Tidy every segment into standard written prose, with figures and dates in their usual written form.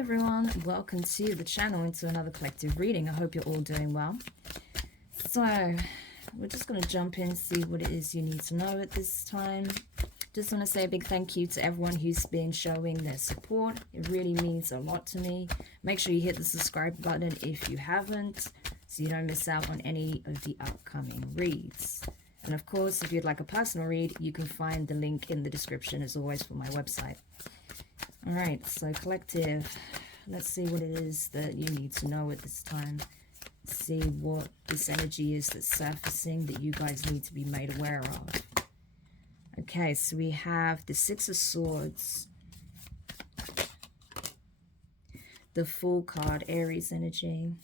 everyone, welcome to the channel and to another collective reading. I hope you're all doing well. So we're just going to jump in and see what it is you need to know at this time. Just want to say a big thank you to everyone who's been showing their support. It really means a lot to me. Make sure you hit the subscribe button if you haven't, so you don't miss out on any of the upcoming reads. And of course, if you'd like a personal read, you can find the link in the description as always for my website. All right, so collective, let's see what it is that you need to know at this time. See what this energy is that's surfacing that you guys need to be made aware of. Okay, so we have the Six of Swords, the Fool card, Aries energy,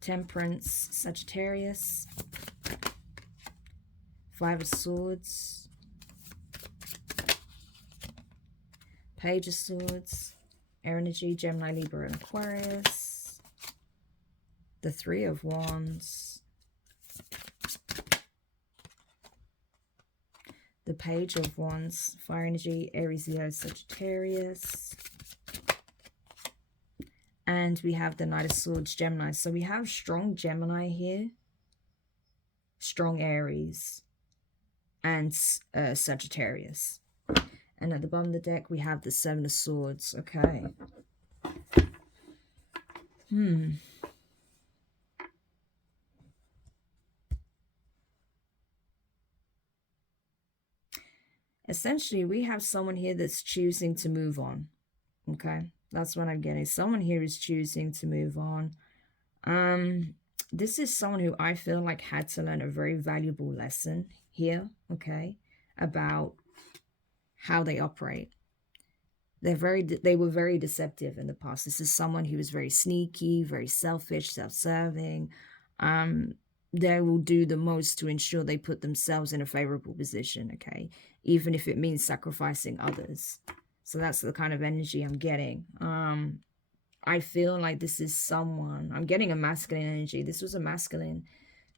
Temperance, Sagittarius, Five of Swords, Page of Swords, Air energy, Gemini, Libra, and Aquarius, the Three of Wands, the Page of Wands, Fire energy, Aries, Leo, Sagittarius, and we have the Knight of Swords, Gemini. So we have strong Gemini here, strong Aries, and Sagittarius. And at the bottom of the deck, we have the Seven of Swords. Okay. Essentially, we have someone here that's choosing to move on. Okay. That's what I'm getting. Someone here is choosing to move on. This is someone who I feel like had to learn a very valuable lesson here. Okay. About how they operate. They were very deceptive in the past. This is someone who was very sneaky, very selfish, self-serving. They will do the most to ensure they put themselves in a favorable position, okay? Even if it means sacrificing others. So that's the kind of energy I'm getting. I feel like this is someone, I'm getting a masculine energy. This was a masculine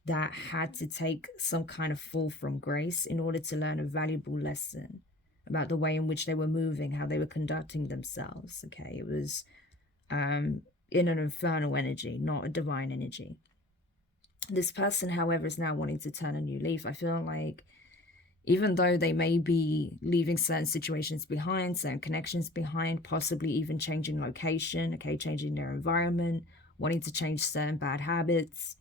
that had to take some kind of fall from grace in order to learn a valuable lesson about the way in which they were moving, how they were conducting themselves, okay? It was in an infernal energy, not a divine energy. This person, however, is now wanting to turn a new leaf. I feel like even though they may be leaving certain situations behind, certain connections behind, possibly even changing location, okay, changing their environment, wanting to change certain bad habits,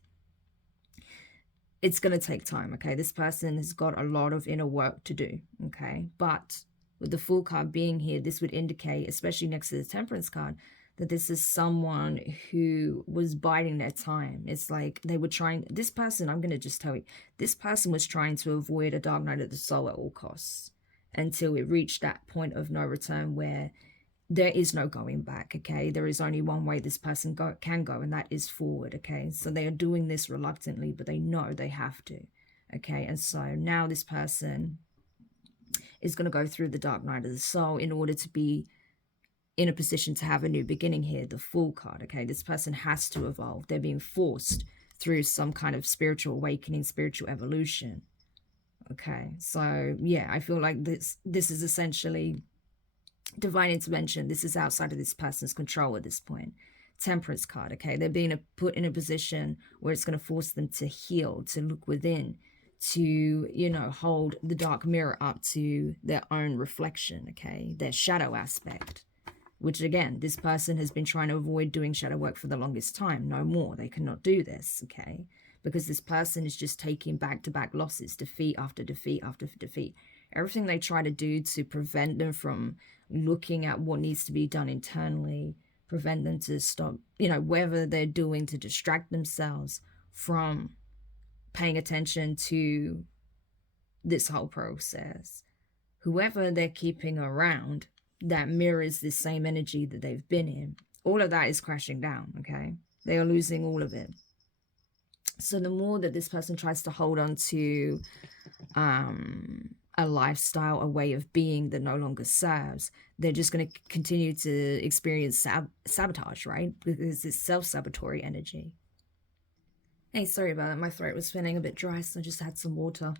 it's going to take time, okay? This person has got a lot of inner work to do, okay? But with the Fool card being here, this would indicate, especially next to the Temperance card, that this is someone who was biding their time. It's like they were trying, this person, I'm going to just tell you, this person was trying to avoid a dark night of the soul at all costs until it reached that point of no return where there is no going back, okay? There is only one way this person can go, and that is forward, okay? So they are doing this reluctantly, but they know they have to, okay? And so now this person is going to go through the dark night of the soul in order to be in a position to have a new beginning here, the Fool card, okay? This person has to evolve. They're being forced through some kind of spiritual awakening, spiritual evolution, okay? So, yeah, I feel like this is essentially divine intervention. This is outside of this person's control at this point. Temperance card, okay? They're being put in a position where it's going to force them to heal, to look within, to, you know, hold the dark mirror up to their own reflection, okay? Their shadow aspect, which again, this person has been trying to avoid doing shadow work for the longest time. No more. They cannot do this, okay? Because this person is just taking back-to-back losses, defeat after defeat after defeat. Everything they try to do to prevent them from looking at what needs to be done internally, prevent them to stop, you know, whatever they're doing to distract themselves from paying attention to this whole process. Whoever they're keeping around that mirrors this same energy that they've been in, all of that is crashing down, okay? They are losing all of it. So the more that this person tries to hold on to a lifestyle, a way of being that no longer serves, they're just going to continue to experience sabotage, right? Because it's self-sabotatory energy. Hey, sorry about that. My throat was feeling a bit dry, so I just had some water.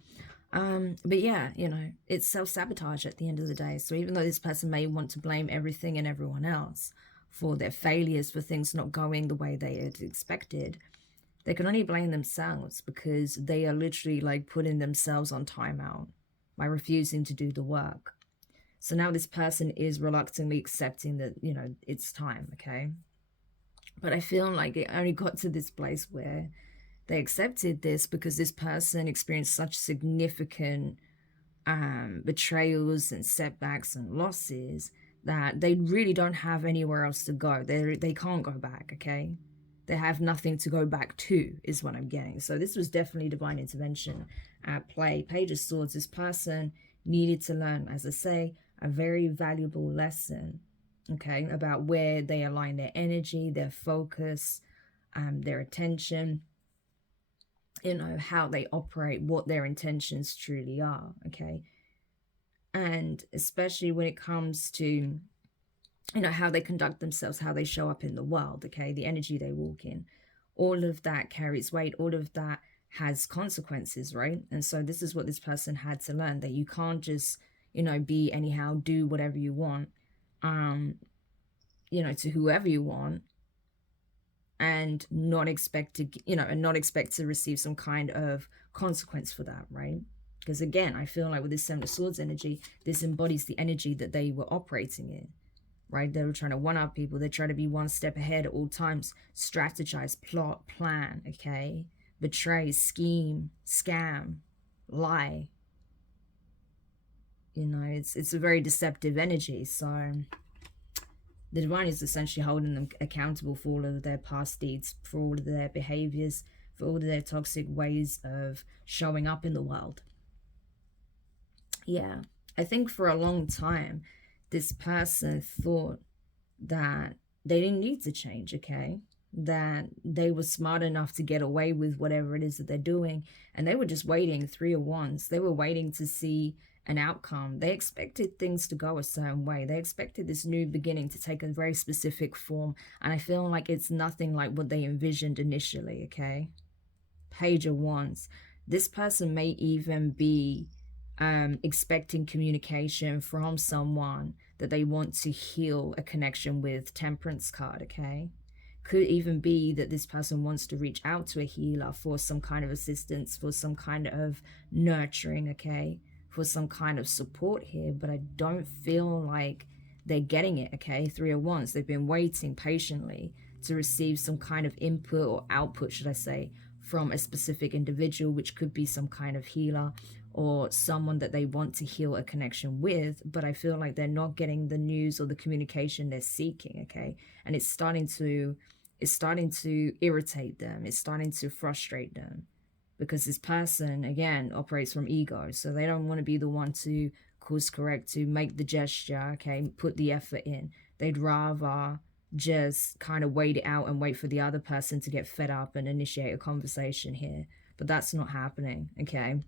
But yeah, you know, it's self-sabotage at the end of the day. So even though this person may want to blame everything and everyone else for their failures, for things not going the way they had expected, they can only blame themselves because they are literally like putting themselves on timeout by refusing to do the work. So now this person is reluctantly accepting that, you know, it's time, okay? But I feel like it only got to this place where they accepted this because this person experienced such significant betrayals and setbacks and losses that they really don't have anywhere else to go. They can't go back, okay? They have nothing to go back to, is what I'm getting. So this was definitely divine intervention at play. Page of Swords, this person needed to learn, as I say, a very valuable lesson, okay, about where they align their energy, their focus, their attention, you know, how they operate, what their intentions truly are, okay? And especially when it comes to, you know, how they conduct themselves, how they show up in the world, okay? The energy they walk in. All of that carries weight. All of that has consequences, right? And so this is what this person had to learn, that you can't just, you know, be anyhow, do whatever you want, you know, to whoever you want, and not expect to, you know, and not expect to receive some kind of consequence for that, right? Because again, I feel like with this Seven of Swords energy, this embodies the energy that they were operating in, right? They were trying to one-up people. They try to be one step ahead at all times, strategize, plot, plan, okay? Betray, scheme, scam, lie. You know, it's a very deceptive energy. So the divine is essentially holding them accountable for all of their past deeds, for all of their behaviors, for all of their toxic ways of showing up in the world. Yeah, I think for a long time, this person thought that they didn't need to change, okay? That they were smart enough to get away with whatever it is that they're doing. And they were just waiting, 3 of Wands. They were waiting to see an outcome. They expected things to go a certain way. They expected this new beginning to take a very specific form. And I feel like it's nothing like what they envisioned initially, okay? Page of Wands. This person may even be expecting communication from someone that they want to heal a connection with. Temperance card, okay? Could even be that this person wants to reach out to a healer for some kind of assistance, for some kind of nurturing, okay? For some kind of support here, but I don't feel like they're getting it, okay? 3 of Wands. They've been waiting patiently to receive some kind of input or output, should I say, from a specific individual, which could be some kind of healer or someone that they want to heal a connection with, but I feel like they're not getting the news or the communication they're seeking, okay? And it's starting to irritate them. It's starting to frustrate them because this person, again, operates from ego. So they don't want to be the one to course correct, to make the gesture, okay, put the effort in. They'd rather just kind of wait it out and wait for the other person to get fed up and initiate a conversation here. But that's not happening, okay?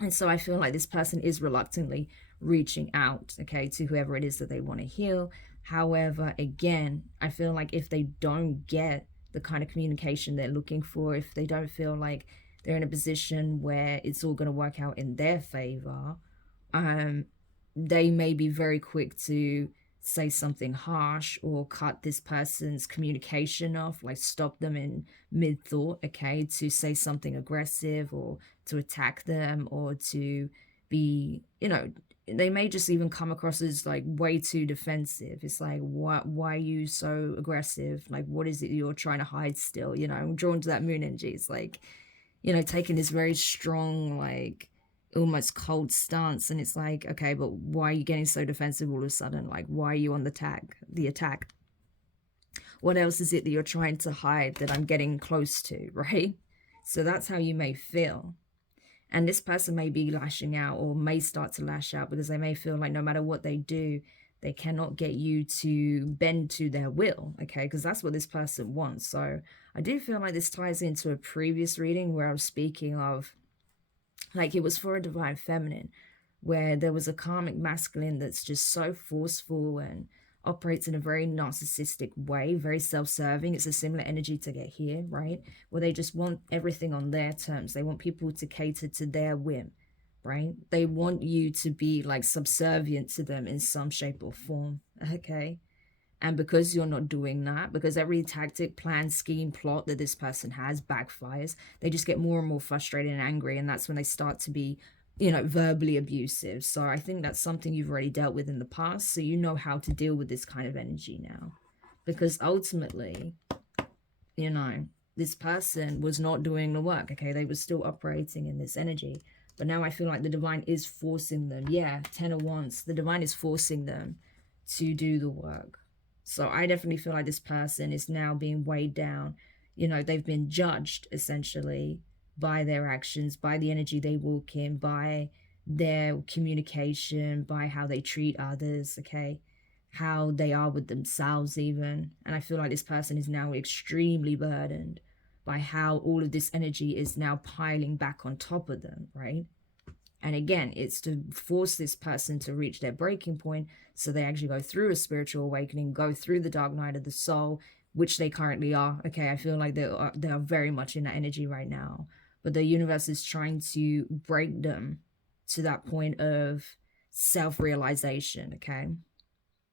And so I feel like this person is reluctantly reaching out, okay, to whoever it is that they want to heal. However, again, I feel like if they don't get the kind of communication they're looking for, if they don't feel like they're in a position where it's all going to work out in their favor, they may be very quick to say something harsh or cut this person's communication off, like stop them in mid-thought, okay, to say something aggressive or to attack them or to be, you know, they may just even come across as like way too defensive. It's like, why are you so aggressive? Like, what is it you're trying to hide still? You know, I'm drawn to that moon energy. It's like, you know, taking this very strong, like almost cold stance. And it's like, okay, but why are you getting so defensive all of a sudden? Like, why are you on the attack? What else is it that you're trying to hide that I'm getting close to, right? So that's how you may feel. And this person may be lashing out or may start to lash out because they may feel like no matter what they do, they cannot get you to bend to their will, okay? Because that's what this person wants. So I do feel like this ties into a previous reading where I was speaking of, like, it was for a divine feminine, where there was a karmic masculine that's just so forceful and operates in a very narcissistic way, very self-serving. It's a similar energy to get here, right? Where they just want everything on their terms. They want people to cater to their whim. right? They want you to be like subservient to them in some shape or form, okay? And because you're not doing that, because every tactic, plan, scheme, plot that this person has backfires, they just get more and more frustrated and angry. And that's when they start to be, you know, verbally abusive. So I think that's something you've already dealt with in the past. So you know how to deal with this kind of energy now. Because ultimately, you know, this person was not doing the work, okay? They were still operating in this energy. But now I feel like the divine is forcing them. Yeah, 10 of Wands. The divine is forcing them to do the work. So I definitely feel like this person is now being weighed down. You know, they've been judged essentially by their actions, by the energy they walk in, by their communication, by how they treat others, okay? How they are with themselves even. And I feel like this person is now extremely burdened by how all of this energy is now piling back on top of them, right? And again, it's to force this person to reach their breaking point so they actually go through a spiritual awakening, go through the dark night of the soul, which they currently are. Okay, I feel like they are very much in that energy right now. But the universe is trying to break them to that point of self-realization, okay?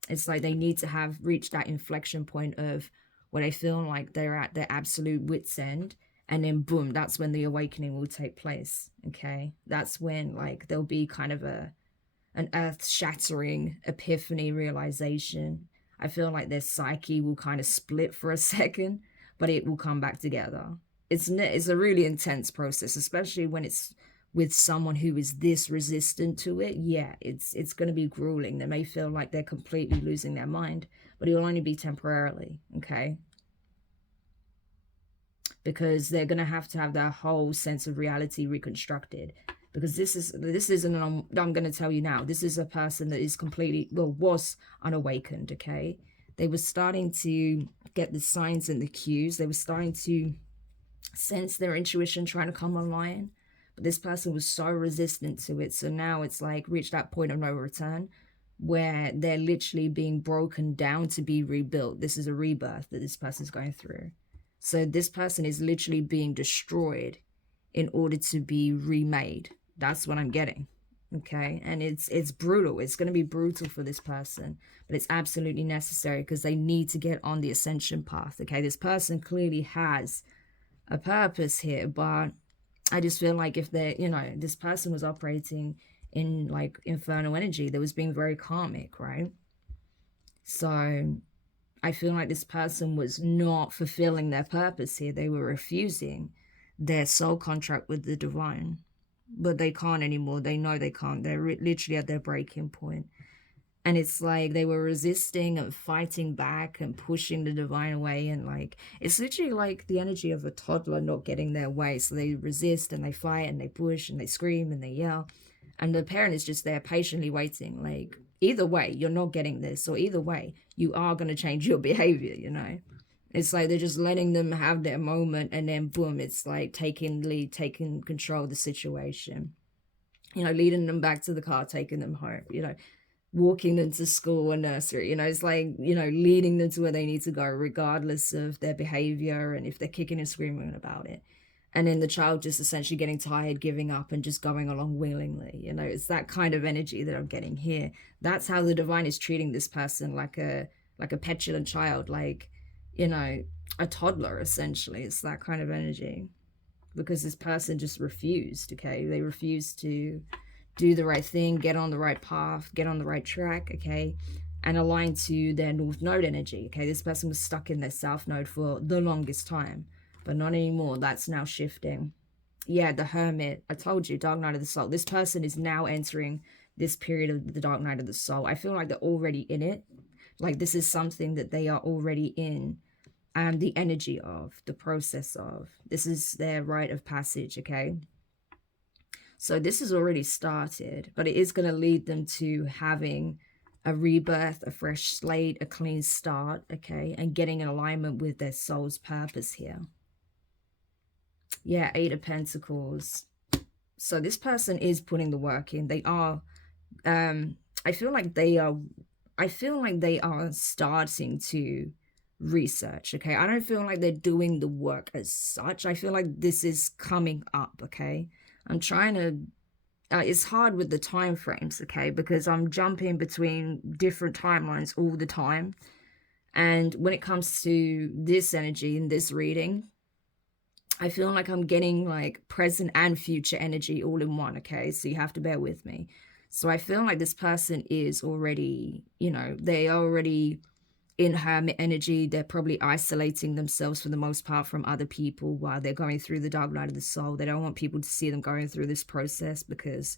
It's like they need to have reached that inflection point of where they feel like they're at their absolute wit's end. And then boom, that's when the awakening will take place, okay? That's when like there'll be kind of an earth-shattering epiphany realization. I feel like their psyche will kind of split for a second, but it will come back together. It's a really intense process, especially when it's with someone who is this resistant to it. Yeah, it's going to be grueling. They may feel like they're completely losing their mind, but it will only be temporarily, okay? Because they're going to have their whole sense of reality reconstructed. Because this isn't, I'm going to tell you now, this is a person that is completely, well, was unawakened, okay? They were starting to get the signs and the cues. They were starting to sense their intuition trying to come online. But this person was so resistant to it. So now it's like reached that point of no return where they're literally being broken down to be rebuilt. This is a rebirth that this person's going through. So this person is literally being destroyed in order to be remade. That's what I'm getting, okay? And it's brutal. It's going to be brutal for this person, but it's absolutely necessary because they need to get on the ascension path, okay? This person clearly has a purpose here, but I just feel like if they're, you know, this person was operating in like infernal energy that was being very karmic, right? So I feel like this person was not fulfilling their purpose here. They were refusing their soul contract with the divine, but they can't anymore. They know they can't. They're literally at their breaking point. And it's like they were resisting and fighting back and pushing the divine away. And like, it's literally like the energy of a toddler not getting their way. So they resist and they fight and they push and they scream and they yell. And the parent is just there patiently waiting. Like, either way, you're not getting this. Or either way, you are going to change your behavior, you know. It's like they're just letting them have their moment. And then boom, it's like taking lead, taking control of the situation. You know, leading them back to the car, taking them home, you know. Walking them to school or nursery, you know, it's like, you know, leading them to where they need to go, regardless of their behavior and if they're kicking and screaming about it. And then the child just essentially getting tired, giving up and just going along willingly. You know, it's that kind of energy that I'm getting here. That's how the divine is treating this person, like a petulant child, like, you know, a toddler, essentially. It's that kind of energy because this person just refused, okay? They refused to do the right thing, get on the right path, get on the right track, okay, and align to their North Node energy, okay? This person was stuck in their South Node for the longest time, but not anymore. That's now shifting. Yeah, the Hermit. I told you, Dark Night of the Soul. This person is now entering this period of the Dark Night of the Soul. I feel like they're already in it. Like this is something that they are already in, and the energy of, the process of. This is their rite of passage, okay? So this has already started, but it is going to lead them to having a rebirth, a fresh slate, a clean start, okay? And getting in alignment with their soul's purpose here. Yeah, 8 of Pentacles. So this person is putting the work in. They are, I feel like they are starting to research, okay? I don't feel like they're doing the work as such. I feel like this is coming up, okay? I'm trying to it's hard with the time frames, okay, because I'm jumping between different timelines all the time. And when it comes to this energy in this reading, I feel like I'm getting like present and future energy all in one, okay? So you have to bear with me. So I feel like this person is already, you know, they are already in hermit energy. They're probably isolating themselves for the most part from other people while they're going through the dark night of the soul. They don't want people to see them going through this process because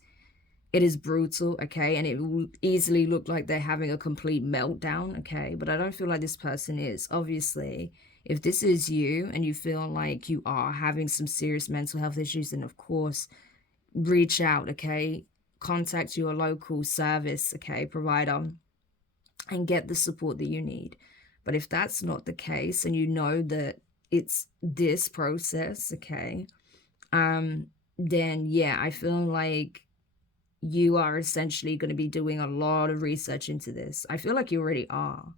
it is brutal, okay? And it will easily look like they're having a complete meltdown, okay? But I don't feel like this person is. Obviously, if this is you and you feel like you are having some serious mental health issues, then of course, reach out, okay? Contact your local service, okay, provider, and get the support that you need. But if that's not the case and you know that it's this process, okay, then yeah, I feel like you are essentially going to be doing a lot of research into this. I feel like you already are.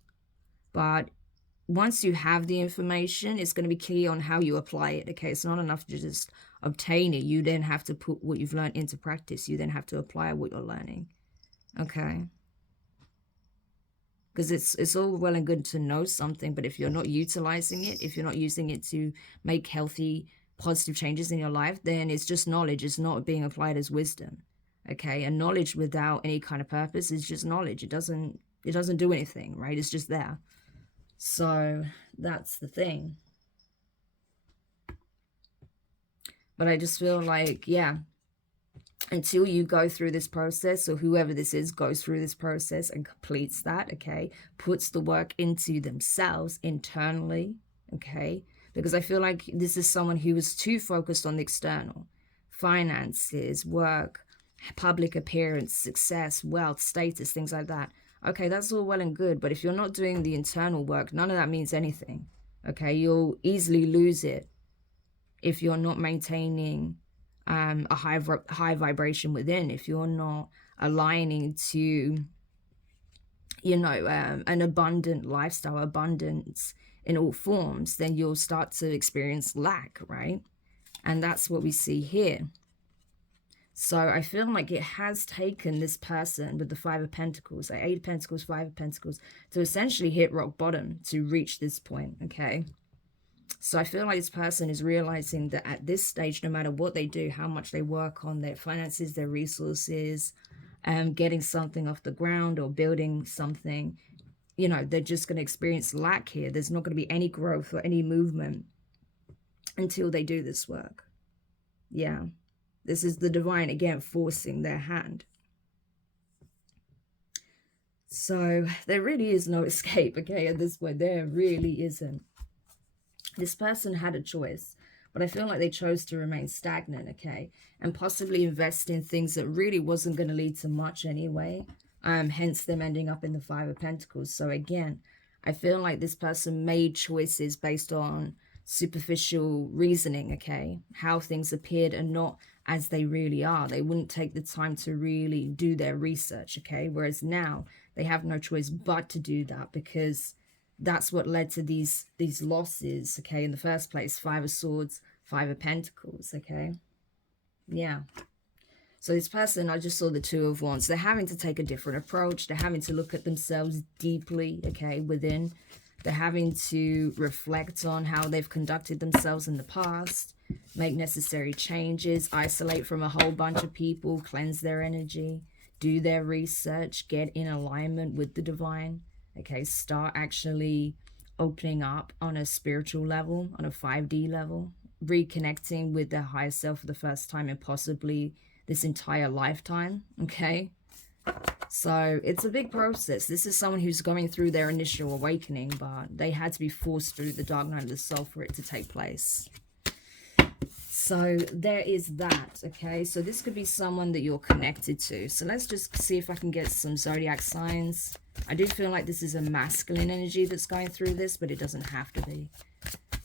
But once you have the information, it's going to be key on how you apply it, okay? It's not enough to just obtain it. You then have to put what you've learned into practice. You then have to apply what you're learning, okay? Because it's all well and good to know something, but if you're not utilizing it, if you're not using it to make healthy, positive changes in your life, then it's just knowledge. It's not being applied as wisdom, okay? And knowledge without any kind of purpose is just knowledge. It doesn't do anything, right? It's just there. So that's the thing. But I just feel like, yeah, until you go through this process, or whoever this is goes through this process and completes that, okay, puts the work into themselves internally, okay, because I feel like this is someone who was too focused on the external, finances, work, public appearance, success, wealth, status, things like that. Okay, that's all well and good, but if you're not doing the internal work, none of that means anything, okay? You'll easily lose it if you're not maintaining a high vibration within, if you're not aligning to, you know, an abundant lifestyle, abundance in all forms, then you'll start to experience lack, right? And that's what we see here. So I feel like it has taken this person with the Five of Pentacles, like 8 of Pentacles, 5 of Pentacles, to essentially hit rock bottom to reach this point, okay? So I feel like this person is realizing that at this stage, no matter what they do, how much they work on their finances, their resources, getting something off the ground or building something, you know, they're just going to experience lack here. There's not going to be any growth or any movement until they do this work. Yeah. This is the divine, again, forcing their hand. So there really is no escape, okay, at this point. There really isn't. This person had a choice, but I feel like they chose to remain stagnant, okay, and possibly invest in things that really wasn't going to lead to much anyway, hence them ending up in the Five of Pentacles. So again, I feel like this person made choices based on superficial reasoning, okay, how things appeared and not as they really are. They wouldn't take the time to really do their research, okay, whereas now they have no choice but to do that, because that's what led to these losses, okay, in the first place. 5 of Swords, 5 of Pentacles, okay? Yeah. So this person, I just saw the 2 of Wands. They're having to take a different approach. They're having to look at themselves deeply, okay, within. They're having to reflect on how they've conducted themselves in the past, make necessary changes, isolate from a whole bunch of people, cleanse their energy, do their research, get in alignment with the divine. Okay, start actually opening up on a spiritual level, on a 5D level, reconnecting with their higher self for the first time in possibly this entire lifetime, okay? So it's a big process. This is someone who's going through their initial awakening, but they had to be forced through the dark night of the soul for it to take place. So there is that, okay? So this could be someone that you're connected to. So let's just see if I can get some zodiac signs. I do feel like this is a masculine energy that's going through this, but it doesn't have to be.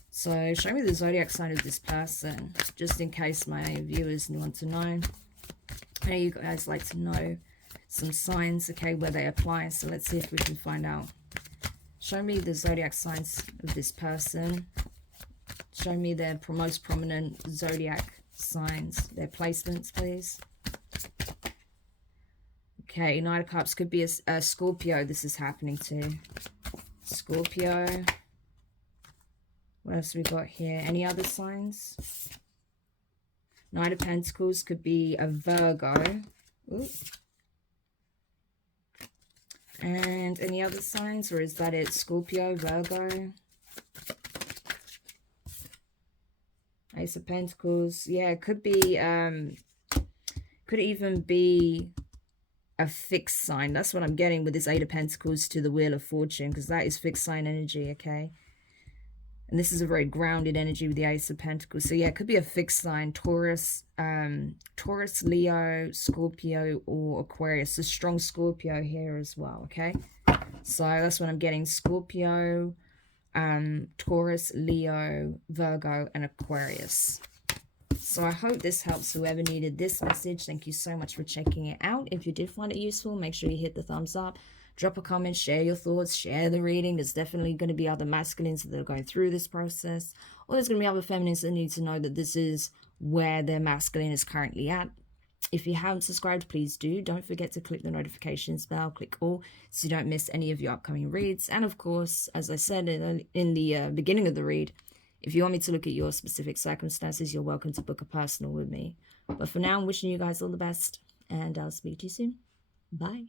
So show me the zodiac sign of this person, just in case my viewers want to know. I know you guys like to know some signs, okay, where they apply. So let's see if we can find out. Show me the zodiac signs of this person. Show me their most prominent zodiac signs, their placements, please. Okay, Knight of Cups could be a Scorpio this is happening to. Scorpio. What else we got here? Any other signs? Knight of Pentacles could be a Virgo. Ooh. And any other signs, or is that it? Scorpio, Virgo. Ace of Pentacles. Yeah, it could be, could even be a fixed sign. That's what I'm getting with this Eight of Pentacles to the Wheel of Fortune, because that is fixed sign energy, okay? And this is a very grounded energy with the Ace of Pentacles. So yeah, it could be a fixed sign. Taurus, Taurus, Leo, Scorpio, or Aquarius. A strong Scorpio here as well, okay? So that's what I'm getting. Scorpio, Taurus, Leo, Virgo, and Aquarius. So I hope this helps whoever needed this message. Thank you so much for checking it out. If you did find it useful, make sure you hit the thumbs up. Drop a comment, share your thoughts, share the reading. There's definitely going to be other masculines that are going through this process. Or there's going to be other feminines that need to know that this is where their masculine is currently at. If you haven't subscribed, please do. Don't forget to click the notifications bell, click all, so you don't miss any of your upcoming reads. And of course, as I said in the beginning of the read, if you want me to look at your specific circumstances, you're welcome to book a personal with me. But for now, I'm wishing you guys all the best, and I'll speak to you soon. Bye.